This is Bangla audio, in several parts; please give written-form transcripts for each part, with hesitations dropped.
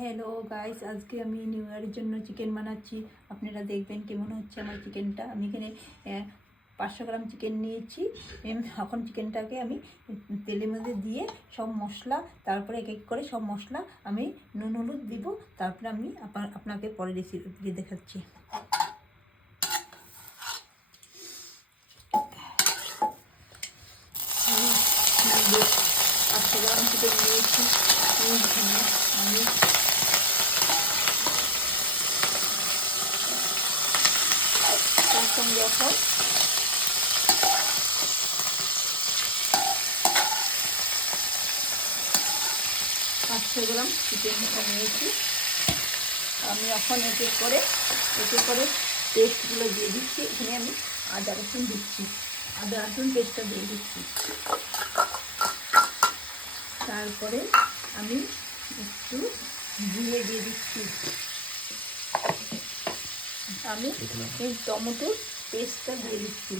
হ্যালো গাইস, আজকে আমি নিউ ইয়ারের জন্য চিকেন বানাচ্ছি। আপনারা দেখবেন কেমন হচ্ছে আমার চিকেনটা। আমি এখানে 500 গ্রাম চিকেন নিয়েছি। এখন চিকেনটাকে আমি তেলের মধ্যে দিয়ে সব মশলা, তারপরে এক এক করে সব মশলা আমি নুন হলুদ দিব, তারপরে আমি আপনাকে পরে রেসিপি দেখাচ্ছি। আমি 500 গ্রাম চিকেন নিয়েছি। আমি তার সঙ্গে এখন 500 গ্রাম চিকেন নিয়েছি। আমি এখন এতে করে পেস্টগুলো দিয়ে দিচ্ছি। এখানে আমি আদা রসুন দিচ্ছি, আদা রসুন পেস্টটা দিয়ে দিচ্ছি। তারপরে আমি একটু জিরে দিয়ে দিচ্ছি। আমি এই টমেটোর পেস্টটা দিয়ে দিচ্ছি।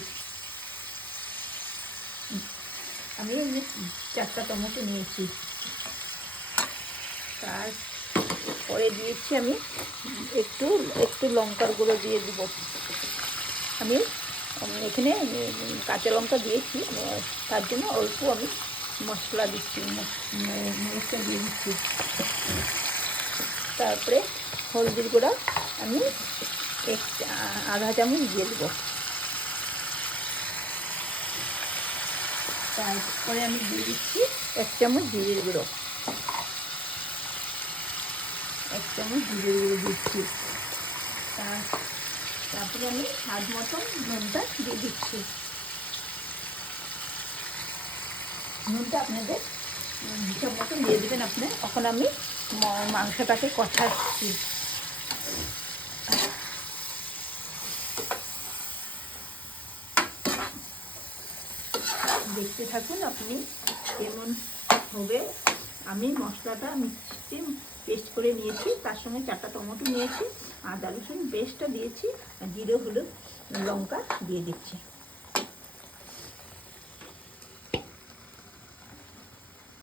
আমি 4টা টমেটো নিয়েছি। তারপরে দিয়েছি আমি একটু লঙ্কার গুঁড়ো দিয়ে দিব। আমি এখানে কাঁচা লঙ্কা দিয়েছি, তার জন্য অল্প আমি মশলা দিচ্ছি, মরিচটা দিয়ে দিচ্ছি। তারপরে হলদির গুঁড়া আমি আধা চামচ দিয়ে দেবো। তারপরে আমি দিয়ে দিচ্ছি 1 চামচ জিরের গুঁড়ো, 1 চামচ জিরের গুঁড়ো দিচ্ছি। তারপরে আমি স্বাদ মতন নুনটা দিয়ে দিচ্ছি। নুনটা আপনাদের হিসাব মতন দিয়ে দেবেন আপনি। এখন আমি মাংসটাকে কষাচ্ছি। দেখতে থাকুন আপনি কেমন হবে। আমি মশলাটা মিক্সি পেস্ট করে নিয়েছি, তার সঙ্গে 4টা টমেটো নিয়েছি, আদা রসুন পেস্টটা দিয়েছি, আর জিরে হলুদ লঙ্কা দিয়ে দিচ্ছি।